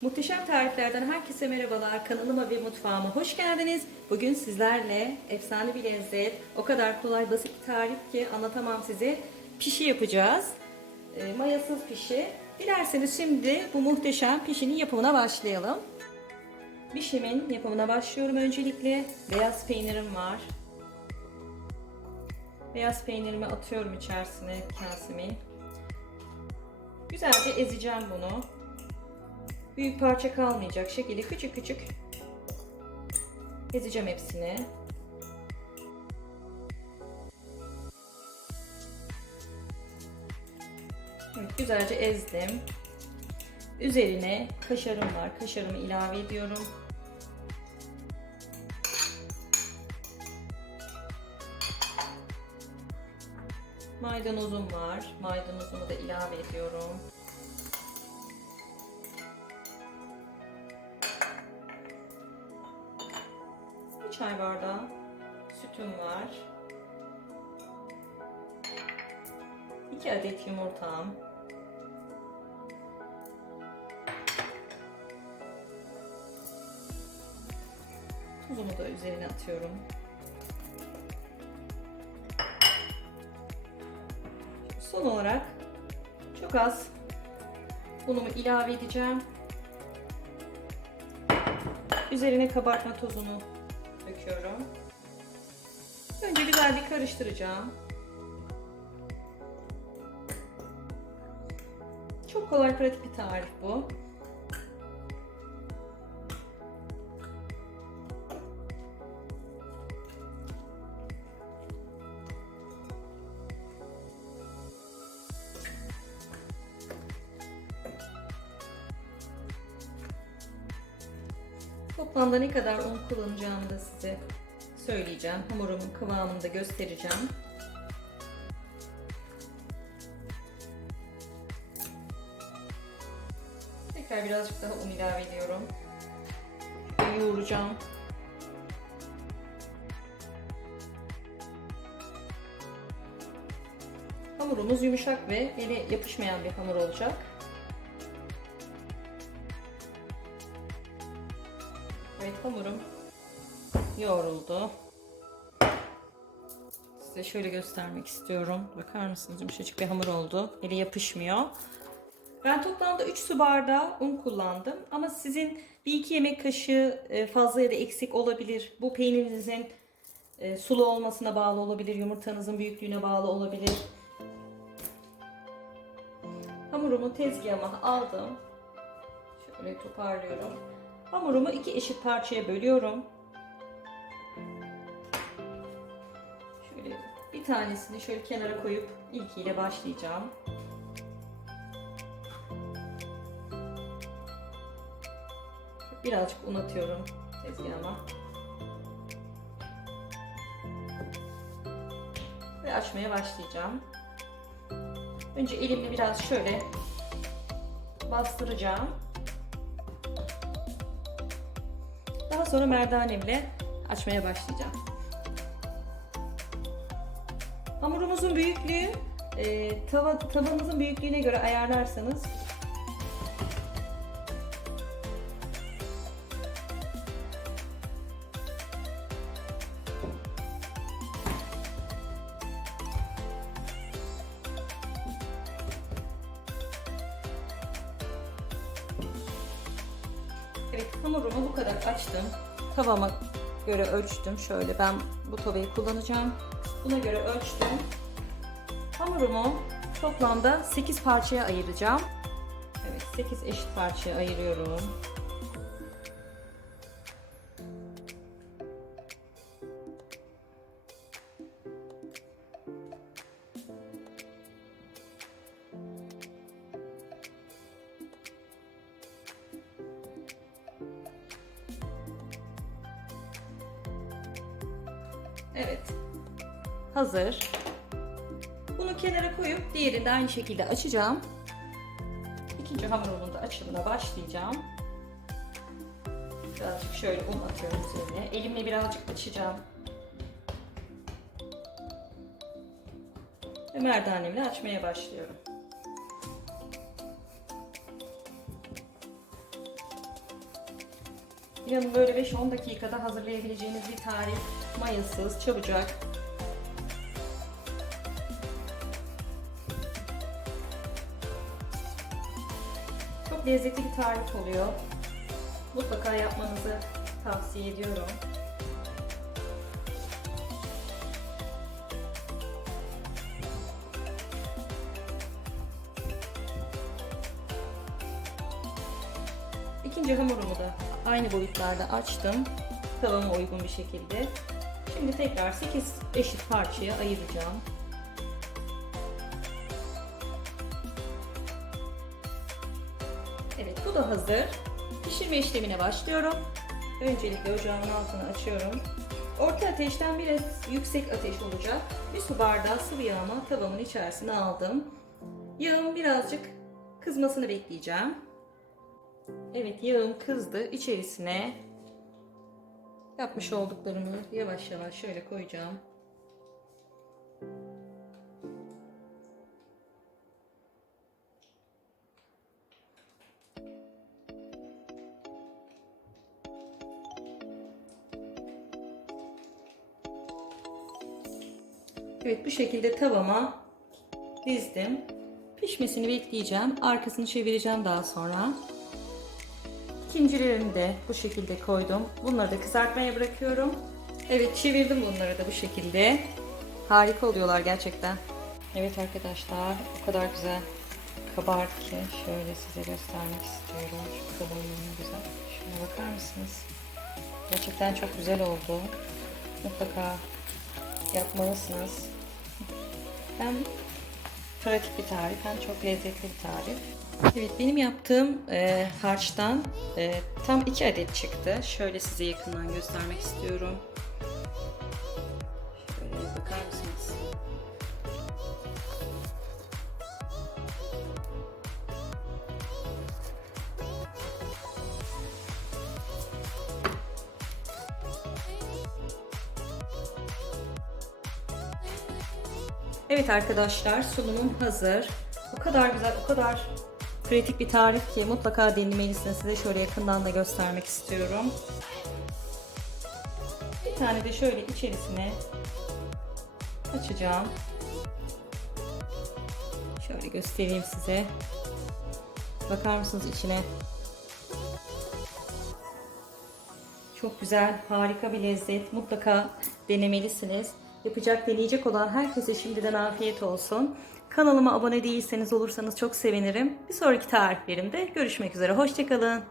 Muhteşem tariflerden herkese merhabalar. Kanalıma ve mutfağıma hoş geldiniz. Bugün sizlerle efsane bir lezzet, o kadar kolay basit bir tarif ki anlatamam size. Pişi yapacağız. E, mayasız pişi. Dilerseniz şimdi bu muhteşem pişinin yapımına başlayalım. Pişimin yapımına başlıyorum öncelikle. Beyaz peynirim var. Beyaz peynirimi atıyorum içerisine kasemi. Güzelce ezeceğim bunu büyük parça kalmayacak şekilde küçük küçük ezeceğim hepsini. Evet, güzelce ezdim. Üzerine kaşarım var. Kaşarımı ilave ediyorum. Maydanozum var. Maydanozumu da ilave ediyorum. Çay bardağı sütüm var. 2 adet yumurtam. Tuzumu da üzerine atıyorum. Son olarak çok az unumu ilave edeceğim. Üzerine kabartma tozunu döküyorum. Önce güzel bir karıştıracağım. Çok kolay pratik bir tarif bu. Toplamda ne kadar un kullanacağımı da size söyleyeceğim. Hamurumun kıvamını da göstereceğim. Tekrar birazcık daha un ilave ediyorum. Ve yoğuracağım. Hamurumuz yumuşak ve ele yapışmayan bir hamur olacak. Evet hamurum yoğruldu. Size şöyle göstermek istiyorum. Bakar mısınız? Yumuşacık bir hamur oldu. Eli yapışmıyor. Ben toplamda 3 su bardağı un kullandım. Ama sizin bir iki yemek kaşığı e, fazla ya da eksik olabilir. Bu peynirinizin e, sulu olmasına bağlı olabilir. Yumurtanızın büyüklüğüne bağlı olabilir. Hamurumu tezgahıma aldım. Şöyle toparlıyorum. Hamurumu iki eşit parçaya bölüyorum. Şöyle bir tanesini şöyle kenara koyup ilkiyle başlayacağım. Birazcık un atıyorum tezgahıma. Ve açmaya başlayacağım. Önce elimle biraz şöyle bastıracağım. Daha sonra merdanemle açmaya başlayacağım. Hamurumuzun büyüklüğü e, tava, tavanızın büyüklüğüne göre ayarlarsanız Evet hamurumu bu kadar açtım. Tavama göre ölçtüm. Şöyle ben bu tavayı kullanacağım. Buna göre ölçtüm. Hamurumu toplamda 8 parçaya ayıracağım. Evet 8 eşit parçaya ayırıyorum. Evet. Hazır. Bunu kenara koyup diğerini de aynı şekilde açacağım. İkinci hamurumun da açımına başlayacağım. Birazcık şöyle un atıyorum üzerine. Elimle birazcık açacağım. Ve merdanemle açmaya başlıyorum. İnanın böyle 5-10 dakikada hazırlayabileceğiniz bir tarif. Mayasız, çabucak. Çok lezzetli bir tarif oluyor. Mutlaka yapmanızı tavsiye ediyorum. İkinci hamurumu da aynı boyutlarda açtım. Tavama uygun bir şekilde. Şimdi tekrar 8 eşit parçaya ayıracağım. Evet bu da hazır. Pişirme işlemine başlıyorum. Öncelikle ocağımın altını açıyorum. Orta ateşten biraz yüksek ateş olacak. Bir su bardağı sıvı yağımı tavamın içerisine aldım. Yağın birazcık kızmasını bekleyeceğim. Evet yağım kızdı. İçerisine yapmış olduklarımı yavaş yavaş şöyle koyacağım. Evet bu şekilde tavama dizdim. Pişmesini bekleyeceğim. Arkasını çevireceğim daha sonra. İkincilerini de bu şekilde koydum. Bunları da kızartmaya bırakıyorum. Evet çevirdim bunları da bu şekilde. Harika oluyorlar gerçekten. Evet arkadaşlar o kadar güzel kabardı ki şöyle size göstermek istiyorum. Şu kalınlığına güzel. Şuna bakar mısınız? Gerçekten çok güzel oldu. Mutlaka yapmalısınız. Hem pratik bir tarif hem çok lezzetli bir tarif. Evet benim yaptığım e, harçtan e, tam 2 adet çıktı. Şöyle size yakından göstermek istiyorum. Evet arkadaşlar sunumum hazır. O kadar güzel, o kadar pratik bir tarif ki mutlaka denemelisiniz. Size şöyle yakından da göstermek istiyorum. Bir tane de şöyle içerisine açacağım. Şöyle göstereyim size. Bakar mısınız içine? Çok güzel, harika bir lezzet. Mutlaka denemelisiniz. Yapacak, deneyecek olan herkese şimdiden afiyet olsun. Kanalıma abone değilseniz olursanız çok sevinirim. Bir sonraki tariflerimde görüşmek üzere. Hoşçakalın.